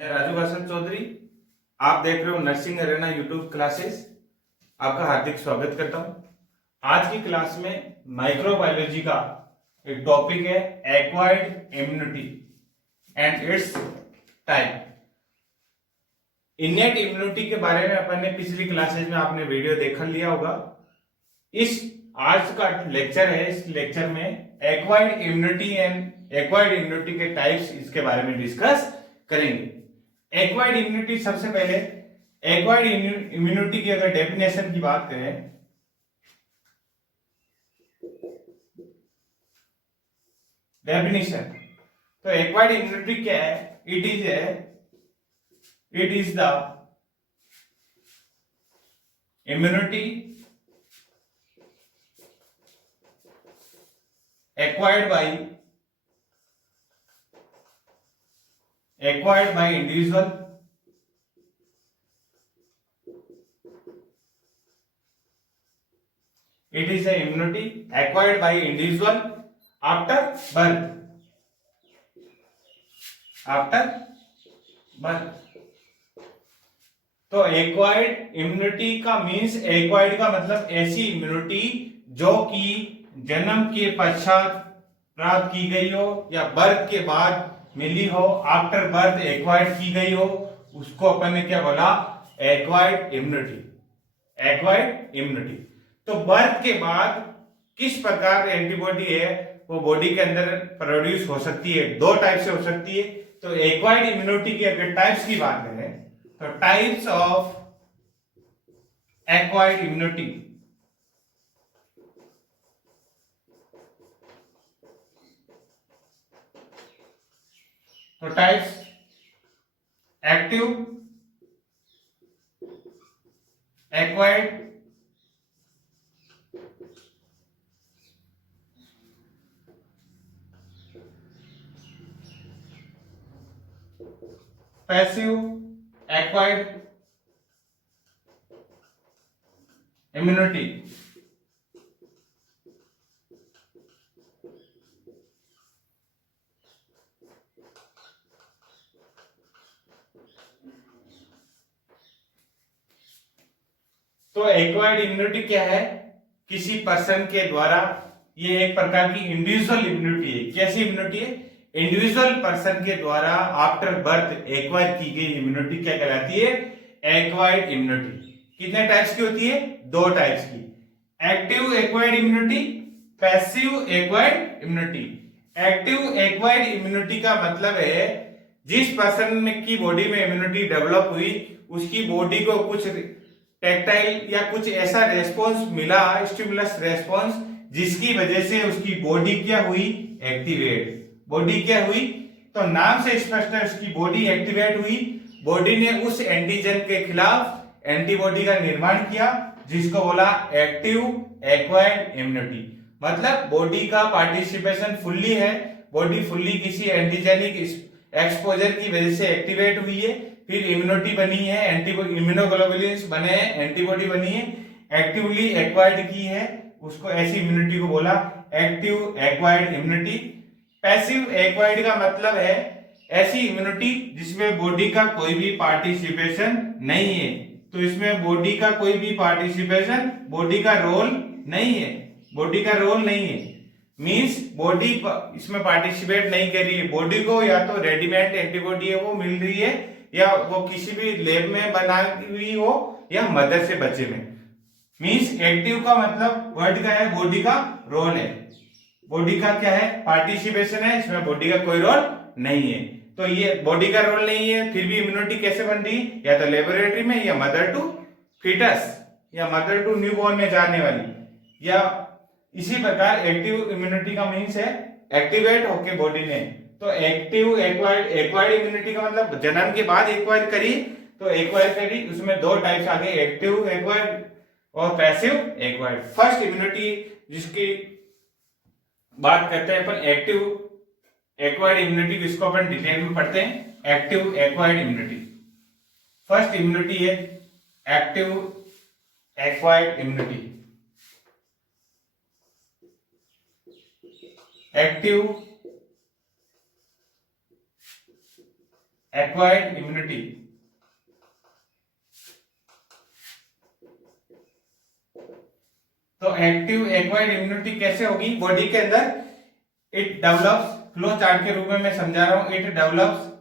मैं राजू भाषण चौधरी। आप देख रहे हो नर्सिंग अरेना यूट्यूब क्लासेस। आपका हार्दिक स्वागत करता हूं। आज की क्लास में माइक्रोबायोलॉजी का एक टॉपिक है acquired immunity and it's type. Innate immunity के बारे में अपन ने पिछली क्लासेस में आपने वीडियो देख लिया होगा। इस आज का लेक्चर है, इस लेक्चर में acquired immunity and acquired immunity के टाइप्स इसके बारे में डिस्कस करेंगे। एक्वायर्ड इम्यूनिटी, सबसे पहले एक्वायर्ड इम्यूनिटी की अगर डेफिनेशन की बात करें, डेफिनेशन तो एक्वायर्ड इम्यूनिटी क्या है? It is the immunity acquired by individual it is a immunity acquired by individual after birth। तो एक्वायर्ड इम्यूनिटी का मीन्स, एक्वायर्ड का मतलब ऐसी इम्यूनिटी जो कि जन्म के पश्चात प्राप्त की गई हो या बर्थ के बाद मिली हो, आफ्टर बर्थ एक्वायर्ड की गई हो, उसको अपन ने क्या बोला? Acquired immunity. एक्वायर्ड इम्यूनिटी तो बर्थ के बाद किस प्रकार एंटीबॉडी है वो बॉडी के अंदर प्रोड्यूस हो सकती है। दो टाइप से हो सकती है। तो एक्वायर्ड इम्यूनिटी की अगर टाइप्स की बात करें तो टाइप्स ऑफ एक्वायर्ड इम्यूनिटी, तो types active, acquired, passive, acquired immunity. तो एक्वायर्ड इम्यूनिटी क्या है? किसी पर्सन के द्वारा, ये एक प्रकार की इंडिविजुअल इम्यूनिटी है। कैसी इम्यूनिटी है? इंडिविजुअल पर्सन के द्वारा आफ्टर बर्थ एक्वायर की गई इम्यूनिटी क्या कहलाती है? Acquired immunity. कितने टाइप्स की होती है? दो टाइप्स की, active acquired immunity, passive acquired immunity. Active acquired immunity का मतलब है जिस पर्सन की बॉडी में इम्यूनिटी डेवलप हुई, उसकी बॉडी को कुछ टेक्टाइल या कुछ ऐसा रेस्पॉन्स मिला, स्टिमुलस रेस्पॉन्स, जिसकी वजह से उसकी बॉडी क्या हुई? एक्टिवेट। बॉडी क्या हुई? तो नाम से स्पष्ट है, उसकी बॉडी एक्टिवेट हुई। बॉडी ने उस एंटीजन के खिलाफ एंटीबॉडी का निर्माण किया, जिसको बोला एक्टिव एक्वायर्ड इम्यूनिटी। मतलब बॉडी का पार्टिसिपेशन फुल्ली है, बॉडी फुल्ली किसी एंटीजेनिक एक्सपोजर की वजह से एक्टिवेट हुई है, फिर इम्यूनिटी बनी है, इम्यूनोग्लोबुलिन्स बने हैं, एंटीबॉडी बनी है, एक्टिवली एक्वायर्ड की है, उसको ऐसी इम्यूनिटी को बोला active acquired immunity. Passive acquired का मतलब है ऐसी इम्यूनिटी जिसमें बॉडी का कोई भी पार्टिसिपेशन नहीं है। तो इसमें बॉडी का कोई भी पार्टिसिपेशन, बॉडी का रोल नहीं है, बॉडी का रोल नहीं है। मींस बॉडी इसमें पार्टिसिपेट नहीं कर रही है। बॉडी को या तो रेडीमेड एंटीबॉडी है वो मिल रही है, या वो किसी भी लैब में बनाई हुई हो, या मदर से बच्चे में। मींस एक्टिव का मतलब वर्ड का है बॉडी का रोल है, बॉडी का क्या है? पार्टिसिपेशन है, इसमें बॉडी का कोई रोल नहीं है। तो ये बॉडी का रोल नहीं है, फिर भी इम्यूनिटी कैसे बन रही? या तो लेबोरेटरी में, या मदर टू फीटस, या मदर टू न्यूबॉर्न में जाने वाली, या इसी प्रकार एक्टिव इम्यूनिटी का मीन्स है एक्टिवेट होके बॉडी ने। तो एक्टिव एक्वायर्ड इम्यूनिटी का मतलब जन्म के बाद एक्वायर करी, तो एक्वायर करी, उसमें दो टाइप्स आ गए, एक्टिव एक्वायर्ड और पैसिव एक्वायर्ड। फर्स्ट इम्यूनिटी जिसकी बात करते हैं अपन, एक्टिव एक्वायर्ड इम्यूनिटी, इसको अपन डिटेल में पढ़ते हैं। Active acquired immunity, first immunity है active acquired immunity. Active acquired immunity. तो एक्टिव एक्वायर्ड इम्यूनिटी कैसे होगी बॉडी के अंदर? इट डेवलप्स, फ्लो चार्ट के रूप में मैं समझा रहा हूं, it develops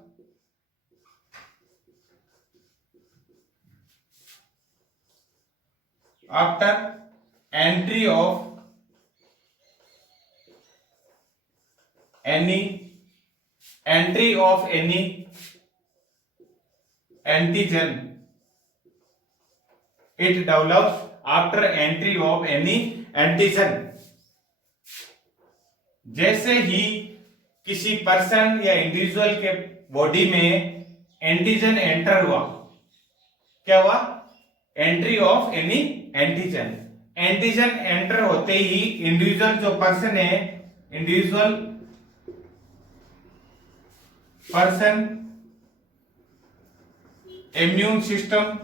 after entry of any antigen. It develops after entry of any antigen. जैसे ही किसी पर्सन या इंडिविजुअल के बॉडी में एंटीजन एंटर हुआ, क्या हुआ? Entry of any antigen. Antigen enter होते ही इंडिविजुअल जो पर्सन है, individual person immune system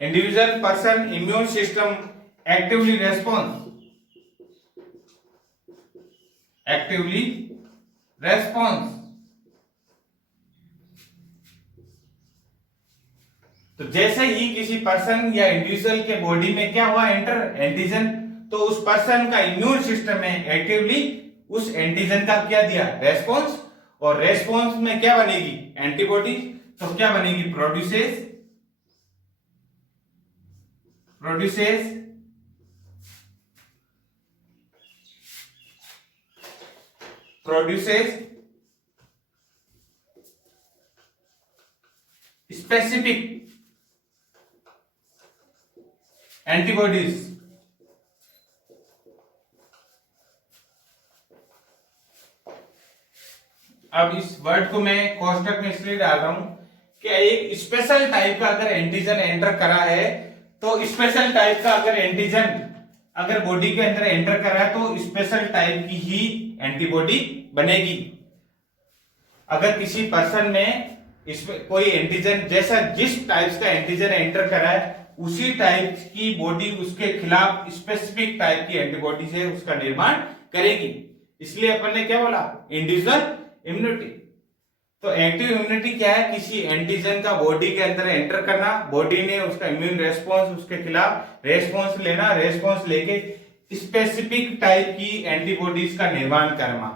individual person immune system actively response. तो जैसे ही किसी पर्सन या इंडिविजुअल के बॉडी में क्या हुआ? एंटर एंटीजन, तो उस पर्सन का इम्यून सिस्टम में एक्टिवली उस एंटीजन का क्या दिया? रेस्पॉन्स। और रेस्पॉन्स में क्या बनेगी? एंटीबॉडी। तो क्या बनेगी? Produces specific antibodies. अब इस वर्ड को मैं कोष्टक में इसलिए डाल रहा हूं कि एक स्पेशल टाइप का अगर एंटीजन एंटर करा है, तो स्पेशल टाइप का अगर एंटीजन अगर बॉडी के अंदर एंटर करा है तो स्पेशल टाइप की ही एंटीबॉडी बनेगी। अगर किसी पर्सन में इसमें कोई एंटीजन जैसा जिस टाइप का एंटीजन एंटर करा है उसी टाइप की बॉडी उसके खिलाफ स्पेसिफिक टाइप की एंटीबॉडी से उसका निर्माण करेगी। इसलिए अपन ने क्या बोला? Individual immunity. तो एक्टिव इम्यूनिटी क्या है? किसी एंटीजन का बॉडी के अंदर एंटर करना, बॉडी ने उसका इम्यून रेस्पॉन्स उसके खिलाफ रेस्पॉन्स लेना, रेस्पॉन्स लेके स्पेसिफिक टाइप की एंटीबॉडीज का निर्माण करना।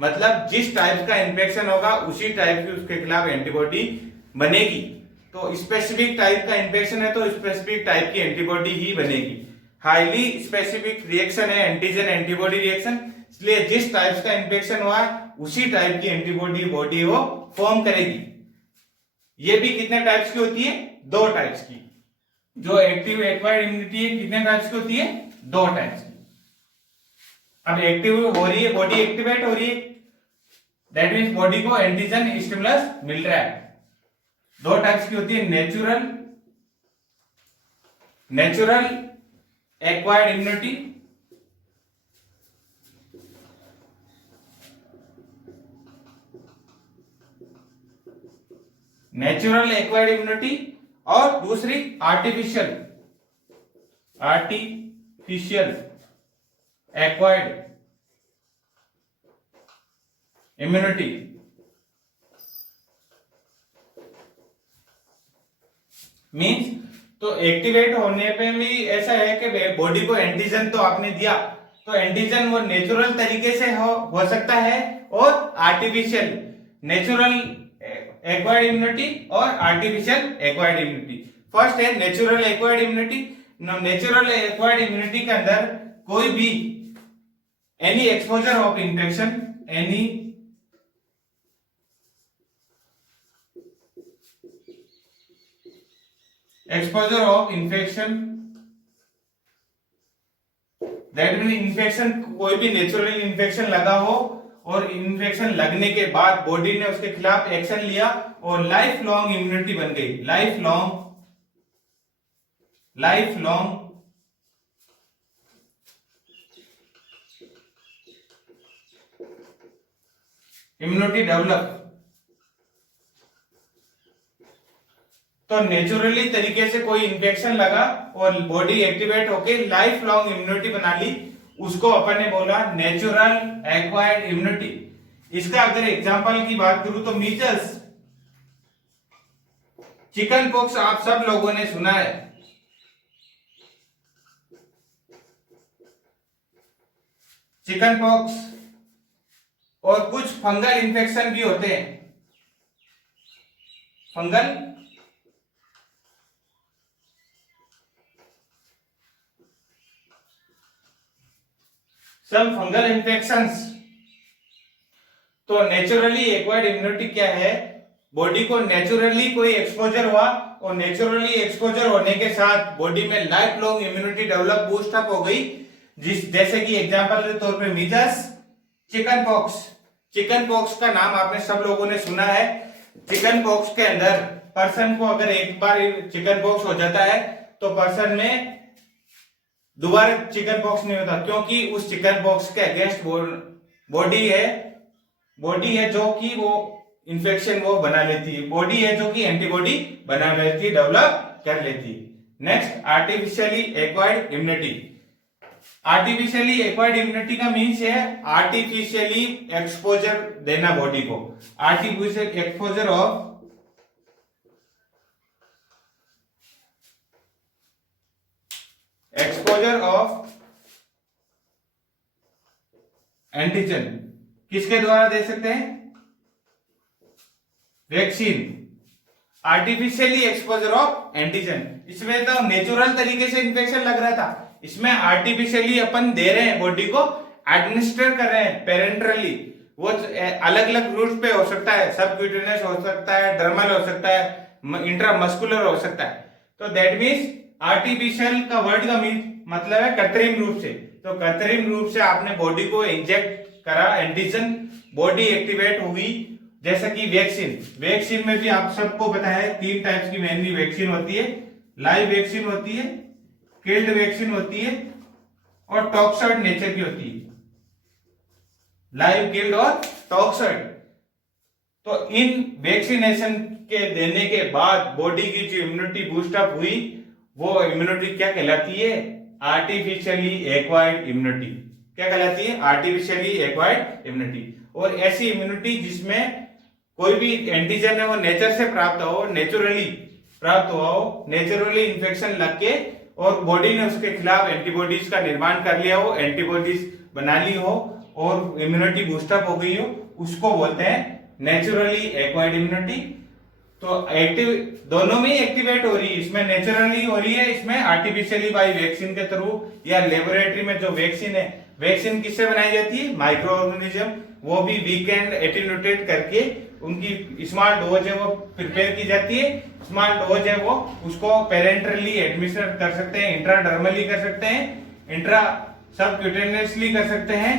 मतलब जिस टाइप का इन्फेक्शन होगा उसी टाइप की उसके खिलाफ एंटीबॉडी बनेगी। तो स्पेसिफिक टाइप का इन्फेक्शन है तो स्पेसिफिक टाइप की एंटीबॉडी ही बनेगी। हाईली स्पेसिफिक रिएक्शन है एंटीजन एंटीबॉडी रिएक्शन, इसलिए जिस टाइप का इन्फेक्शन हुआ है उसी टाइप की एंटीबॉडी बॉडी वो फॉर्म करेगी। ये भी कितने टाइप्स की होती है? 2 टाइप्स की। जो एक्टिव एक्वायर्ड इम्यूनिटी है कितने टाइप्स की होती है? 2 टाइप्स की। अब एक्टिव हो रही है, बॉडी एक्टिवेट हो रही है, दैट मीन्स बॉडी को एंटीजन स्टिमुलस मिल रहा है। 2 टाइप्स की होती है, नेचुरल एक्वायर्ड इम्यूनिटी और दूसरी आर्टिफिशियल एक्वायर्ड इम्यूनिटी। मीन्स तो एक्टिवेट होने पे भी ऐसा है कि बॉडी को एंटीजन तो आपने दिया, तो एंटीजन वो नेचुरल तरीके से हो सकता है और आर्टिफिशियल, नेचुरल एक्वायर्ड इम्यूनिटी और आर्टिफिशियल एक्वायर्ड इम्यूनिटी। फर्स्ट है natural acquired immunity. Natural acquired immunity के अंदर कोई भी any exposure of infection, that mean infection, कोई भी नेचुरल इन्फेक्शन लगा हो और इन्फेक्शन लगने के बाद बॉडी ने उसके खिलाफ एक्शन लिया और लाइफ लॉन्ग इम्यूनिटी बन गई। Life long immunity develop. तो नेचुरली तरीके से कोई इन्फेक्शन लगा और बॉडी एक्टिवेट होके लाइफ लॉन्ग इम्यूनिटी बना ली, उसको अपन ने बोला नेचुरल एक्वायर्ड इम्यूनिटी। इसका अगर एग्जांपल की बात करूं तो मीजल्स, चिकन पॉक्स आप सब लोगों ने सुना है। चिकन पॉक्स और कुछ फंगल इन्फेक्शन भी होते हैं, फंगल सब फंगल इन्फेक्शंस। तो नेचुरली एक्वायर्ड इम्यूनिटी क्या है, बॉडी को नेचुरली कोई एक्सपोजर हुआ और नेचुरली एक्सपोजर होने के साथ बॉडी में life long immunity develop boost up हो गई, जिस जैसे कि एग्जांपल के तौर पे measles, chicken pox. Chicken pox का नाम आपने सब लोगों ने सुना है। चिकन पॉक्स के अंदर पर्सन को अगर एक बार चिकन पॉक्स हो जाता है तो पर्सन में दोबारा चिकन पॉक्स नहीं होता, क्योंकि उस चिकन पॉक्स के अगेंस्ट बॉडी है जो कि वो इन्फेक्शन वो बना लेती है, बॉडी है जो कि एंटीबॉडी बना लेती है, डेवलप कर लेती है। Next, artificially acquired immunity. Artificially acquired immunity का मीन्स है आर्टिफिशियली एक्सपोजर देना बॉडी को, आर्टिफिशियल एक्सपोजर ऑफ एंटीजन। किसके द्वारा दे सकते हैं, vaccine. Artificially exposure of antigen, इसमें तो नेचुरल तरीके से इन्फेक्शन लग रहा था, इसमें आर्टिफिशियली अपन दे रहे हैं, बॉडी को एडमिनिस्टर कर रहे हैं पेरेंट्रली। वो अलग अलग रूट पे हो सकता है, सबक्यूटेनियस हो सकता है, डर्मल हो सकता है, इंट्रामस्कुलर हो सकता है। तो दैट मीन्स आर्टिफिशियल का वर्ड का मीन मतलब है कृत्रिम रूप से। तो कृत्रिम रूप से आपने बॉडी को इंजेक्ट करा एंटीजन, बॉडी एक्टिवेट हुई। जैसे कि वैक्सीन, वैक्सीन में भी आप सबको पता है 3 टाइप्स की मेनली वैक्सीन होती है, लाइव वैक्सीन होती है, किल्ड वैक्सीन होती है और टॉक्साइड नेचर की होती है, लाइव, किल्ड और टॉक्साइड। तो इन वैक्सीनेशन के देने के बाद बॉडी की जो इम्यूनिटी बूस्ट अप हुई वो इम्यूनिटी क्या कहलाती है, आर्टिफिशियली एक्वायर्ड इम्यूनिटी। क्या कहलाती है, आर्टिफिशियली एक्वायर्ड इम्यूनिटी। और ऐसी इम्यूनिटी जिसमें कोई भी एंटीजन है वो नेचर से प्राप्त हो, नेचुरली प्राप्त हुआ हो, नेचुरली इन्फेक्शन लग के और बॉडी ने उसके खिलाफ एंटीबॉडीज का निर्माण कर लिया हो, एंटीबॉडीज बना ली हो और इम्यूनिटी बूस्टअप हो गई हो, उसको बोलते हैं नेचुरली एक्वायर्ड इम्यूनिटी। तो एक्टिव दोनों में ही एक्टिवेट हो रही है, इसमें नेचुरली हो रही है, इसमें आर्टिफिशियली बाय वैक्सीन के थ्रू या लेबोरेटरी में जो वैक्सीन है, वैक्सीन किससे बनाई जाती है, माइक्रो ऑर्गेनिज्म, वो भी वीकेंड एटेन्यूटेट करके उनकी स्मॉल डोज है वो प्रिपेयर की जाती है। स्मॉल डोज है वो उसको पेरेंटरली एडमिनिस्टर कर सकते हैं, इंट्राडर्मली कर सकते हैं, इंट्रा सबक्यूटेनियसली कर सकते हैं,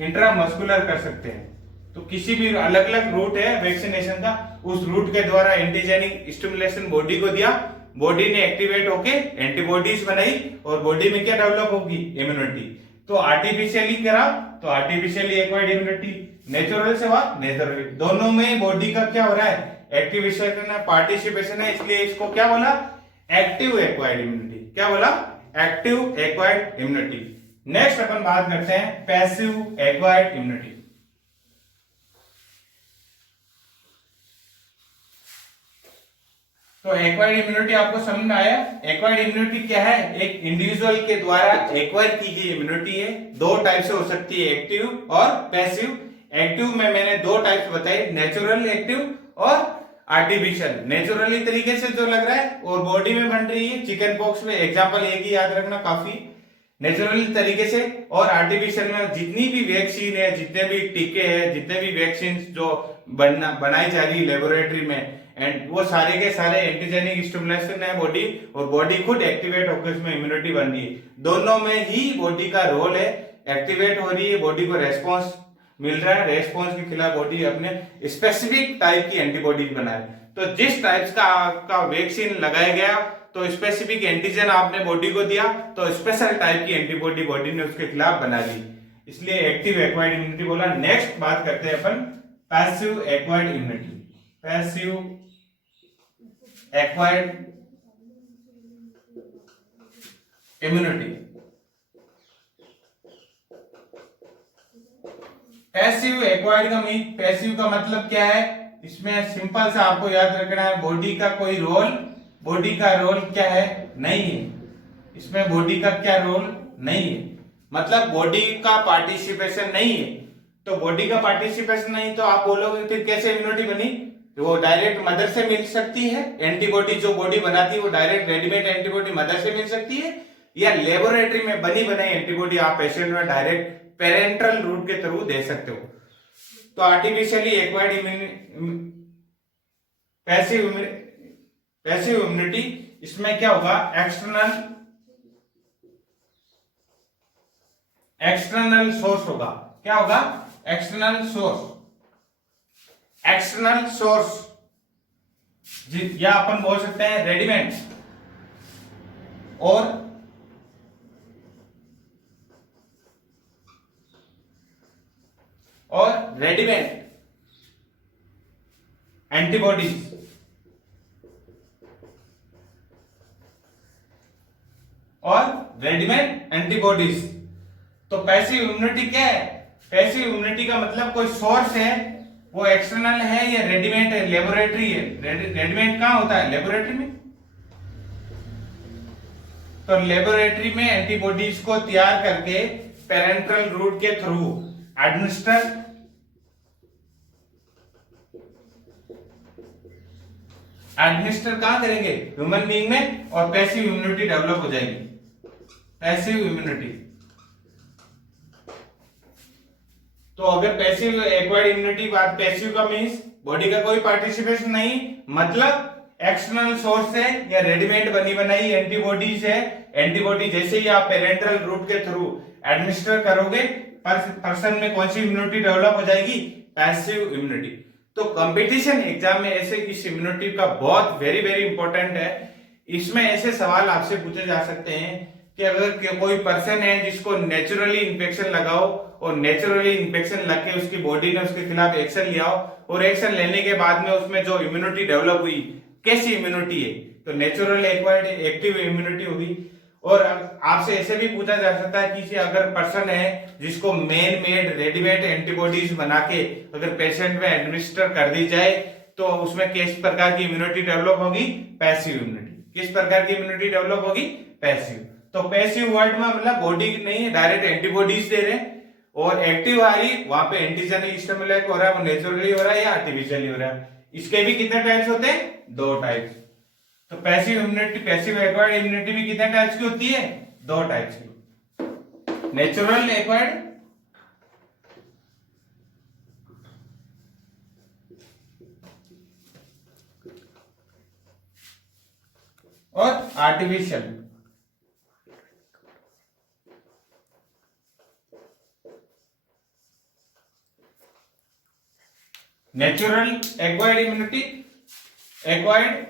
इंट्रामस्कुलर कर सकते हैं। तो किसी भी अलग अलग रूट है वैक्सीनेशन का, उस रूट के द्वारा एंटीजेनिक स्टिमुलेशन बॉडी को दिया, बॉडी ने एक्टिवेट होके एंटीबॉडीज बनाई और बॉडी में क्या डेवलप होगी, इम्यूनिटी। तो आर्टिफिशियली करा तो आर्टिफिशियली एक्वायर्ड इम्यूनिटी, नेचुरल से हुआ नेचुरली, दोनों में बॉडी का क्या हो रहा है, एक्टिवेशन है, पार्टिसिपेशन है, इसलिए इसको क्या बोला, एक्टिव एक्वायर्ड इम्यूनिटी। क्या बोला, एक्टिव एक्वायर्ड इम्यूनिटी। नेक्स्ट अपन बात करते हैं पैसिव एक्वायर्ड इम्यूनिटी। तो एक्वायर्ड इम्यूनिटी आपको समझ में आया। एक्वायर्ड इम्यूनिटी क्या है, एक इंडिविजुअल के द्वारा एक्वायर की गई इम्यूनिटी है। 2 टाइप से हो सकती है, एक्टिव और पैसिव। एक्टिव में मैंने 2 टाइप्स बताए, नेचुरल एक्टिव और आर्टिफिशियल। नेचुरली तरीके से जो लग रहा है और बॉडी में बन रही है, चिकन पॉक्स में एग्जांपल एक ही याद रखना काफी, नेचुरली तरीके से। और आर्टिफिशियल में जितनी भी वैक्सीन है, जितने भी टीके हैं, जितने भी वैक्सीन जो बनाई जा रही है लेबोरेटरी में, एंड वो सारे के सारे एंटीजेनिक स्टिमुलेशन है बॉडी, और बॉडी खुद एक्टिवेट होकर उसमें इम्यूनिटी बन रही है। दोनों में ही बॉडी का रोल है, एक्टिवेट हो रही है, बॉडी को रेस्पॉन्स मिल रहा है, रेस्पॉन्स के खिलाफ बॉडी अपने स्पेसिफिक टाइप की एंटीबॉडीज बनाए। तो जिस टाइप का वैक्सीन लगाया गया तो स्पेसिफिक एंटीजन आपने बॉडी को दिया तो स्पेशल टाइप की एंटीबॉडी बॉडी ने उसके खिलाफ बना ली, इसलिए एक्टिव एक्वायर्ड इम्यूनिटी बोला। नेक्स्ट बात करते हैं अपन passive acquired immunity. Passive acquired immunity, passive acquired का मीन, पैसिव का मतलब क्या है, इसमें सिंपल सा आपको याद रखना है, बॉडी का कोई रोल, बॉडी का रोल क्या है, नहीं है, इसमें बॉडी का क्या रोल नहीं है, मतलब बॉडी का पार्टिसिपेशन नहीं है। तो बॉडी का पार्टिसिपेशन नहीं तो आप बोलोगे फिर कैसे इम्यूनिटी बनी, तो वो डायरेक्ट मदर से मिल सकती है, एंटीबॉडी जो बॉडी बनाती है वो डायरेक्ट रेडीमेड एंटीबॉडी मदर से मिल सकती है, या लेबोरेटरी में बनी बनाई एंटीबॉडी आप पेशेंट में डायरेक्ट पेरेंटल रूट के थ्रू दे सकते हो। तो आर्टिफिशियली एक्वायर्ड पैसिव इम्यूनिटी, इसमें क्या होगा, एक्सटर्नल सोर्स होगा, क्या होगा, एक्सटर्नल सोर्स या अपन बोल सकते हैं रेडीमेड और रेडीमेड एंटीबॉडीज, तो पैसिव इम्यूनिटी क्या है, पैसिव इम्यूनिटी का मतलब कोई सोर्स है, वो एक्सटर्नल है या रेडीमेड है, लेबोरेटरी है, रेडीमेड कहां होता है, लेबोरेटरी में। तो लेबोरेटरी में एंटीबॉडीज को तैयार करके पेरेंटल रूट के थ्रू एडमिनिस्टर कहां करेंगे, ह्यूमन बीइंग में, और पैसिव इम्यूनिटी डेवलप हो जाएगी, पैसिव इम्यूनिटी। तो अगर पैसिव एक्वायर्ड इम्यूनिटी बात, पैसिव का मींस बॉडी का कोई पार्टिसिपेशन नहीं, मतलब एक्सटर्नल सोर्स है या रेडीमेड बनी बनाई एंटीबॉडीज है, एंटीबॉडी जैसे ही आप पेरेंटल रूट के थ्रू एडमिनिस्टर करोगे पर्सन में कौन सी इम्यूनिटी डेवलप हो जाएगी, पैसिव इम्यूनिटी। तो कंपटीशन एग्जाम में ऐसे इस इम्यूनिटी का बहुत वेरी वेरी इंपॉर्टेंट है। इसमें ऐसे सवाल आपसे पूछे जा सकते हैं कि अगर कोई पर्सन है जिसको नेचुरली इन्फेक्शन लगाओ और नेचुरली इन्फेक्शन लग के उसकी बॉडी ने उसके खिलाफ एक्शन लिया हो, और एक्शन लेने के बाद में उसमें जो इम्यूनिटी डेवलप हुई कैसी इम्यूनिटी है, तो नेचुरल एक्वायर्ड एक्टिव इम्यूनिटी होगी। और आपसे ऐसे भी पूछा जा सकता है कि अगर पर्सन है जिसको मैन मेड रेडीमेड एंटीबॉडीज बना के अगर पेशेंट में एडमिनिस्टर कर दी जाए तो उसमें किस प्रकार की इम्यूनिटी डेवलप होगी, पैसिव इम्यूनिटी। किस प्रकार की इम्यूनिटी डेवलप होगी, पैसिव। तो पैसिव वर्ड में मतलब बॉडी नहीं है, डायरेक्ट एंटीबॉडीज दे रहे हैं, और एक्टिव आ रही वहां पे एंटीजेनिक स्टिमुलस हो रहा है, वो नेचुरली हो रहा है या आर्टिफिशियली हो रहा है। इसके भी कितने टाइप्स होते हैं, 2 टाइप्स। तो passive immunity, passive acquired immunity भी कितने टाइप्स की होती है, 2 टाइप्स की, नेचुरल एक्वायर्ड और artificial. Natural acquired immunity, acquired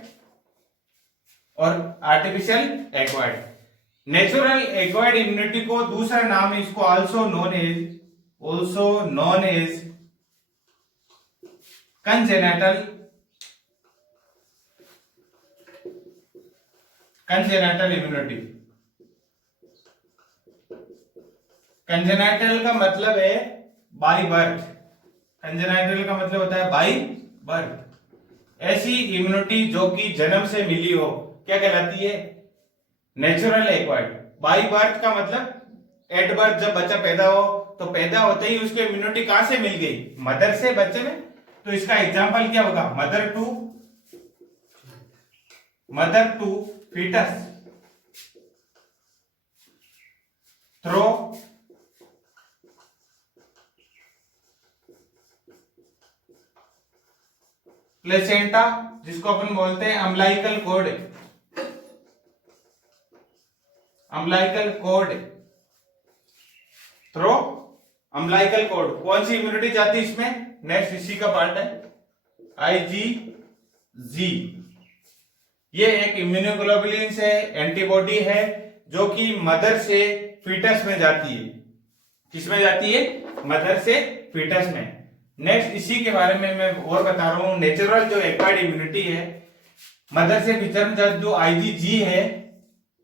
और artificial acquired. Natural acquired immunity को दूसरा नाम है, इसको also known as congenital immunity. Congenital का मतलब है बाय बर्थ, कंजेनिटल का मतलब होता है बाय बर्थ। ऐसी इम्यूनिटी जो कि जन्म से मिली हो क्या कहलाती है, नेचुरल एक्वायर्ड। बाय बर्थ का मतलब एट बर्थ, जब बच्चा पैदा हो तो पैदा होते ही उसको इम्यूनिटी कहां से मिल गई, मदर से बच्चे में। तो इसका एग्जांपल क्या होगा, mother to fetus through placenta, जिसको अपन बोलते हैं umbilical cord through umbilical cord. कौन सी इम्यूनिटी जाती है इसमें, नेक्स्ट इसी का पार्ट है IgG। ये एक इम्यूनोग्लोबुलिन है, एंटीबॉडी है जो कि मदर से फीटस में जाती है। किसमें जाती है, मदर से फीटस में। नेक्स्ट इसी के बारे में मैं और बता रहा हूं, नेचुरल जो एक्वायर्ड इम्यूनिटी है मदर से फीचर में जो IgG है,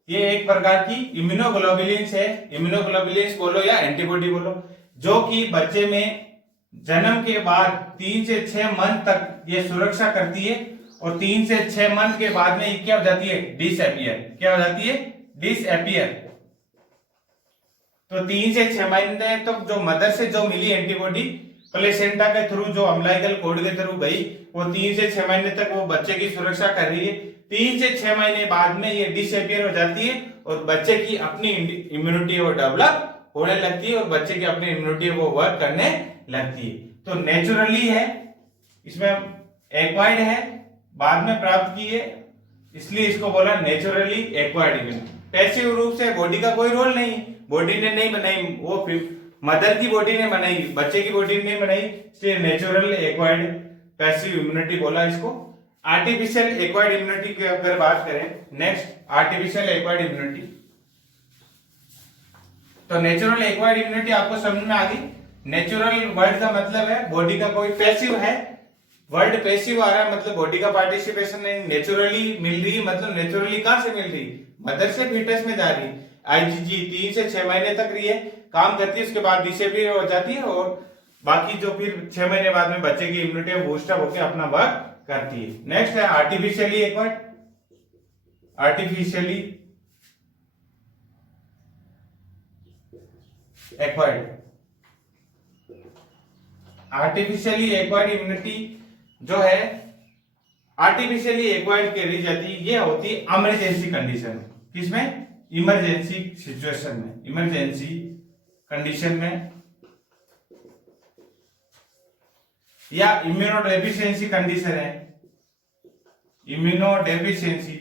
ये एक प्रकार की इम्यूनोग्लोबुलिन है, इम्यूनोग्लोबुलिन बोलो या एंटीबॉडी बोलो, जो कि बच्चे में जन्म के बाद 3 से 6 मंथ तक ये सुरक्षा करती है और 3 से 6 मंथ के बाद में ये क्या हो जाती है, डिसअपियर। क्या हो जाती है, डिसअपियर। तो 3 से 6 महीने तक जो मदर से जो मिली एंटीबॉडी प्लेसेंटा के थ्रू, जो अम्लाइकल कोड के थ्रू गई, वो 3 से 6 महीने तक वो बच्चे की सुरक्षा कर रही है। 3 से 6 महीने बाद में ये डिसअपियर हो जाती है और बच्चे की अपनी इम्यूनिटी वो डेवलप होने लगती है और बच्चे की अपनी इम्यूनिटी वो वर्क करने लगती है। तो नेचुरली है, इसमें एक्वायर्ड है, बाद में प्राप्त की है, इसलिए इसको बोला नेचुरली एक्वायर्ड इम्यूनिटी। पैसिव रूप से बॉडी का कोई रोल नहीं, बॉडी ने नहीं बनाई, वो मदर की बॉडी ने बनाई, बच्चे की बॉडी ने नहीं बनाई, इसलिए नेचुरल एक्वायर्ड पैसिव इम्यूनिटी बोला इसको। आर्टिफिशियल एक्वायर्ड इम्यूनिटी की अगर बात करें, नेक्स्ट आर्टिफिशियल एक्वायर्ड इम्यूनिटी। तो नेचुरल एक्वायर्ड इम्यूनिटी आपको समझ में आ गई। नेचुरल वर्ड का मतलब है बॉडी का कोई, पैसिव है, वर्ड पैसिव आ रहा है मतलब बॉडी का पार्टिसिपेशन नहीं। नेचुरली मिल रही मतलब नेचुरली कहां से मिल रही, मदर से फीटस में जा रही। आईजीजी 3 से 6 महीने तक रही है, काम करती है, उसके बाद डिसअपियर हो जाती है और बाकी जो फिर 6 महीने बाद में बच्चे की इम्यूनिटी बूस्टअप होकर अपना वर्क करती है। नेक्स्ट है artificially acquired. Artificially acquired, artificially acquired immunity जो है आर्टिफिशियली एक्वायर्ड करी जाती है, ये होती है इमरजेंसी कंडीशन। किसमें, इमरजेंसी सिचुएशन में, इमरजेंसी कंडीशन में, या इम्यूनोडेफिशिएंसी कंडीशन है, इम्यूनोडेफिशिएंसी।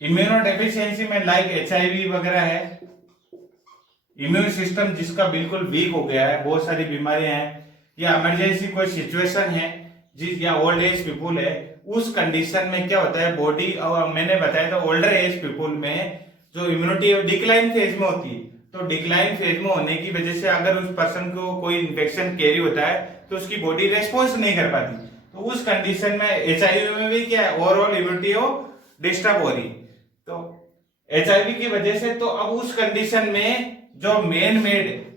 इम्यूनोडेफिशिएंसी में लाइक एचआईवी वगैरह है, इम्यून सिस्टम जिसका बिल्कुल वीक हो गया है, बहुत सारी बीमारियां हैं, या इमरजेंसी कोई सिचुएशन है जिस, या ओल्ड एज पीपुल है, उस कंडीशन में क्या होता है बॉडी, और मैंने बताया था ओल्डर एज पीपुल में जो इम्यूनिटी डिक्लाइन फेज में होती है, तो डिक्लाइन फेज में होने की वजह से अगर उस पर्सन को कोई इन्फेक्शन कैरी होता है तो उसकी बॉडी रेस्पॉन्स नहीं कर पाती। तो उस कंडीशन में एचआईवी में भी क्या है, ओवरऑल इम्यूनिटी डिस्टर्ब हो रही, तो एचआईवी की वजह से। तो अब उस कंडीशन में जो मेन मेड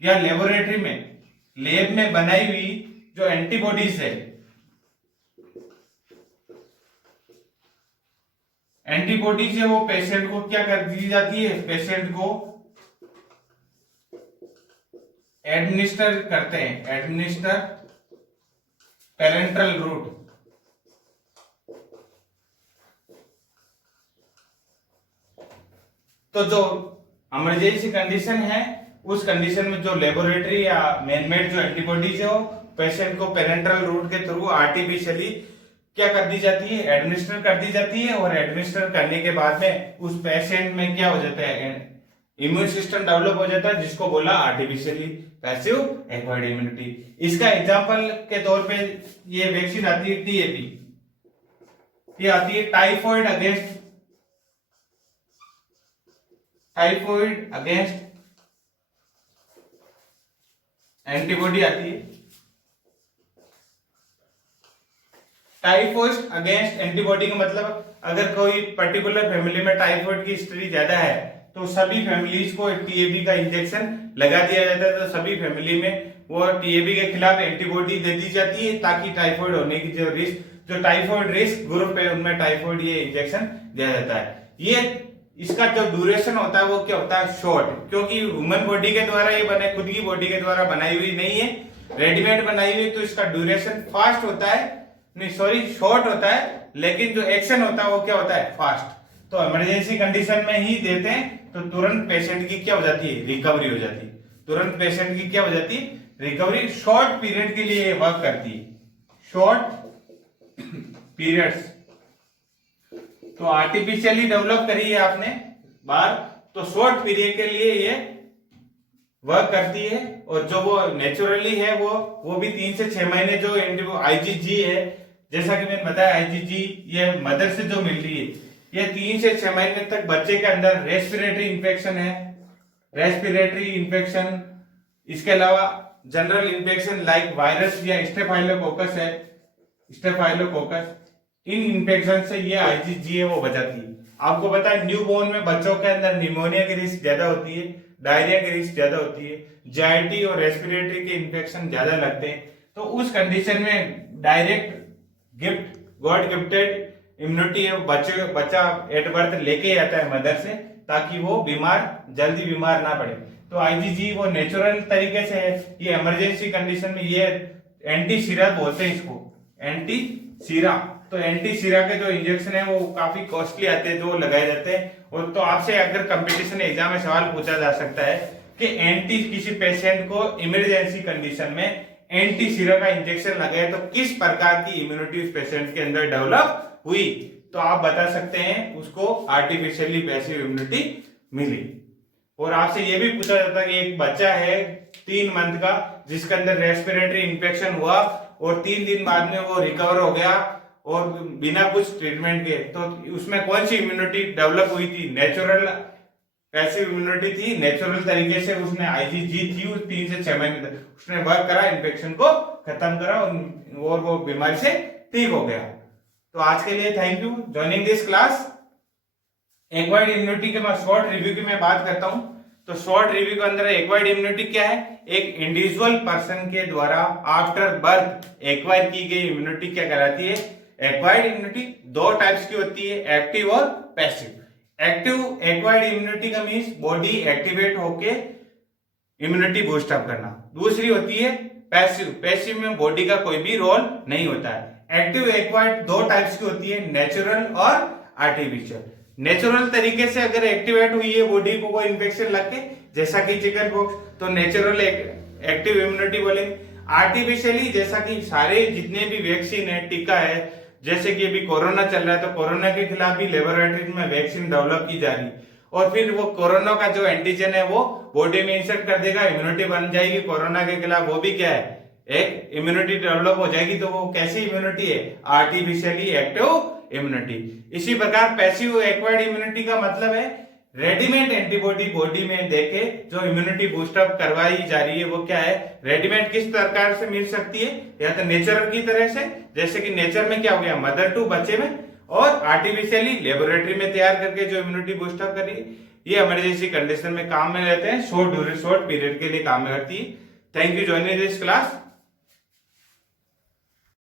या लेबोरेटरी में, लैब में बनाई हुई जो एंटीबॉडीज है, एंटीबॉडीज है, वो पेशेंट को क्या कर दी जाती है, पेशेंट को एडमिनिस्टर करते हैं, एडमिनिस्टर पेरेंटल रूट। तो जो इमरजेंसी कंडीशन है, उस कंडीशन में जो लेबोरेटरी या मैनमेड जो एंटीबॉडीज है वो पेशेंट को पेरेंटल रूट के थ्रू आर्टिफिशियली क्या कर दी जाती है, एडमिनिस्टर कर दी जाती है। और एडमिनिस्टर करने के बाद में उस पेशेंट में क्या हो जाता है, इम्यून सिस्टम डेवलप हो जाता है, जिसको बोला आर्टिफिशियली पैसिव एक्वायर्ड इम्यूनिटी। इसका एग्जांपल के तौर पे ये वैक्सीन आती है टीएपी, ये आती है टाइफॉइड अगेंस्ट एंटीबॉडी आती है। टाइफॉइड अगेंस्ट एंटीबॉडी का मतलब अगर कोई पर्टिकुलर फैमिली में टाइफॉइड की हिस्ट्री ज्यादा है तो सभी फैमिलीज को टीएबी का इंजेक्शन लगा दिया जाता है। तो सभी फैमिली में वो टीएबी के खिलाफ एंटीबॉडी दे दी जाती है ताकि टाइफॉइड होने की जो टाइफॉइड रिस्क ग्रुप है उनमें टाइफॉइड ये इंजेक्शन दिया जाता है। ये इसका जो ड्यूरेशन होता है वो क्या होता है, शॉर्ट, क्योंकि ह्यूमन बॉडी के द्वारा ये बने, खुद की बॉडी के द्वारा बनाई हुई नहीं है, रेडीमेड बनाई हुई, तो इसका ड्यूरेशन फास्ट होता है, नहीं सॉरी शॉर्ट होता है, लेकिन जो एक्शन होता है वो क्या होता है, फास्ट। तो इमरजेंसी कंडीशन में ही देते हैं तो तुरंत पेशेंट की क्या हो जाती है, रिकवरी हो जाती है। तुरंत पेशेंट की क्या हो जाती है, रिकवरी। शॉर्ट पीरियड के लिए वर्क करती है, शॉर्ट पीरियड्स। तो आर्टिफिशियली डेवलप करी है आपने बार, तो शॉर्ट पीरियड के लिए ये वर्क करती है। और जो वो नेचुरली है वो भी 3 से 6 महीने जो आईजीजी है, जैसा कि मैंने बताया आईजीजी ये मदर से जो मिल रही है, ये 3 से 6 महीने तक बच्चे के अंदर रेस्पिरेटरी इन्फेक्शन है, रेस्पिरेटरी इन्फेक्शन, इसके अलावा जनरल इन्फेक्शन लाइक वायरस या स्टेफाइलोकोकस है, स्टेफाइलोकोकस, इन इन्फेक्शन से ये आईजीजी है वो बचाती है। आपको पता है न्यू बोर्न में बच्चों के अंदर निमोनिया की रिस्क ज्यादा होती है, डायरिया की रिस्क ज्यादा होती है, जाइटी और रेस्पिरेटरी के इन्फेक्शन ज्यादा लगते हैं। तो उस कंडीशन में direct gift, God gifted immunity है, बच्चा एट बर्थ लेके आता है मदर से, ताकि वो जल्दी बीमार ना पड़े। तो आईजीजी वो नेचुरल तरीके से है। ये इमरजेंसी कंडीशन में ये एंटी सीरा बोलते हैं इसको, एंटी सीरा। तो एंटी सीरा के जो इंजेक्शन है वो काफी कॉस्टली आते हैं, जो लगाए जाते हैं। और तो आपसे अगर कंपटीशन एग्जाम में सवाल पूछा जा सकता है कि किसी पेशेंट को इमरजेंसी कंडीशन में एंटी सीरा का इंजेक्शन लगाए तो किस प्रकार की इम्यूनिटी उस पेशेंट के अंदर डेवलप हुई, तो आप बता सकते हैं उसको आर्टिफिशियली पैसिव इम्यूनिटी मिली। और आपसे ये भी पूछा जाता है कि एक बच्चा है 3 मंथ का जिसके अंदर रेस्पिरेटरी इन्फेक्शन हुआ और 3 दिन बाद में वो रिकवर हो गया और बिना कुछ ट्रीटमेंट के, तो उसमें कौन सी इम्यूनिटी डेवलप हुई थी? नेचुरल पैसिव इम्यूनिटी थी। नेचुरल तरीके से उसने आईजीजी थी, 3 से 6 महीने तक उसने वर्क करा, इन्फेक्शन को खत्म करा और वो बीमारी से ठीक हो गया। तो आज के लिए thank you joining this class. Acquired immunity के मैं शॉर्ट रिव्यू की मैं बात करता हूं। तो शॉर्ट रिव्यू के अंदर एक्वायर्ड इम्यूनिटी क्या है? एक इंडिविजुअल पर्सन के द्वारा आफ्टर बर्थ एक्वायर की गई इम्यूनिटी क्या कहलाती है? एक्वायर्ड इम्यूनिटी 2 टाइप्स की होती है, एक्टिव और पैसिव। एक्टिव एक्वायर्ड इम्यूनिटी का मींस बॉडी एक्टिवेट होके इम्यूनिटी बूस्ट अप करना। दूसरी होती है पैसिव। पैसिव में बॉडी का कोई भी रोल नहीं होता है। एक्टिव एक्वायर्ड 2 टाइप्स की होती है, नेचुरल और आर्टिफिशियल। नेचुरल तरीके से अगर एक्टिवेट हुई है बॉडी को कोई इन्फेक्शन लग के, जैसा कि चिकन पॉक्स, तो नेचुरल एक्टिव इम्यूनिटी बोलेंगे। आर्टिफिशियली जैसा कि सारे जितने भी वैक्सीन है, टीका है, जैसे कि अभी कोरोना चल रहा है तो कोरोना के खिलाफ भी लेबोरेटरी में वैक्सीन डेवलप की जा रही, और फिर वो कोरोना का जो एंटीजन है वो बॉडी में इंसर्ट कर देगा, इम्यूनिटी बन जाएगी कोरोना के खिलाफ। वो भी क्या है? एक इम्यूनिटी डेवलप हो जाएगी। तो वो कैसी इम्यूनिटी है? Artificially active immunity. इसी प्रकार पैसिव एक्वायर्ड इम्यूनिटी का मतलब है रेडीमेड एंटीबॉडी बॉडी में देके जो इम्यूनिटी बूस्टअप करवाई जा रही है, वो क्या है? रेडीमेड किस प्रकार से मिल सकती है? या तो नेचर की तरह से, जैसे कि नेचर में क्या हो गया, मदर टू बच्चे में, और आर्टिफिशियली लेबोरेटरी में तैयार करके जो इम्यूनिटी बूस्टअप कर रही है, ये इमरजेंसी कंडीशन में काम में रहते हैं, शॉर्ट पीरियड के लिए काम में करती है। Thank you joining this class.